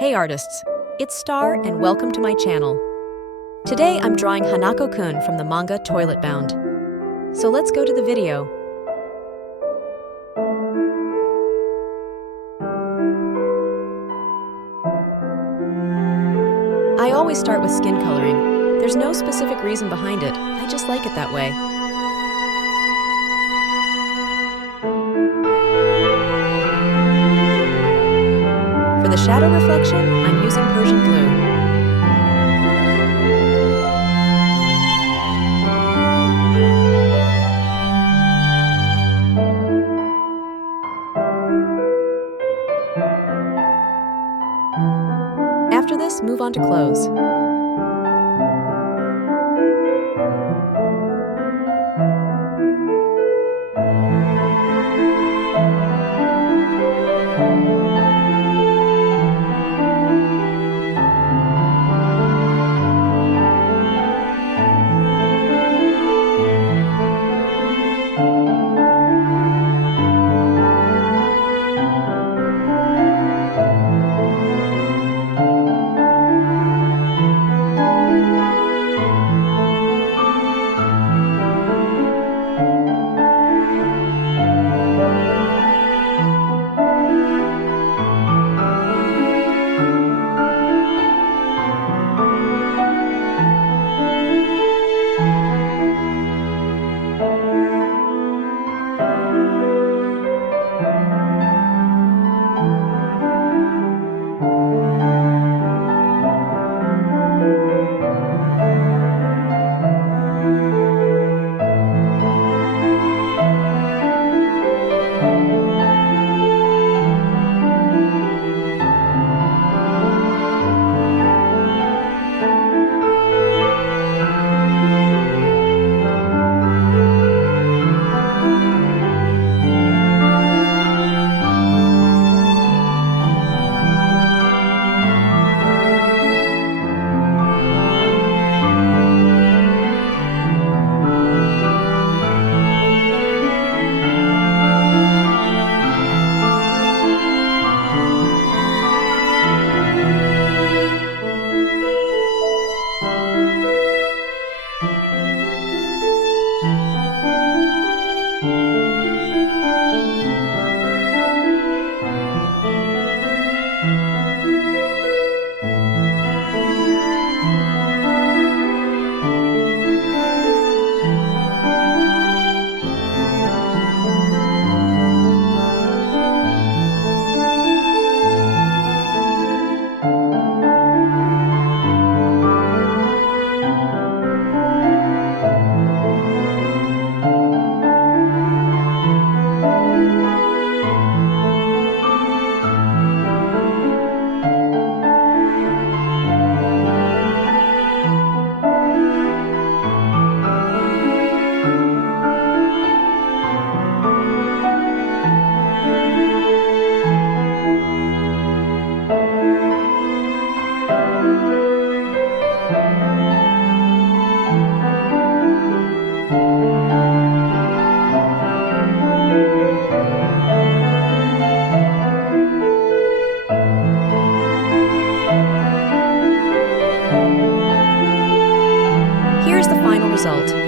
Hey artists, it's Star and welcome to my channel. Today I'm drawing Hanako Kun from the manga Toilet Bound. So let's go to the video. I always start with skin coloring. There's no specific reason behind it, I just like it that way. For the shadow reflection, I'm using Persian blue. After this, move on to clothes. Here's the final result.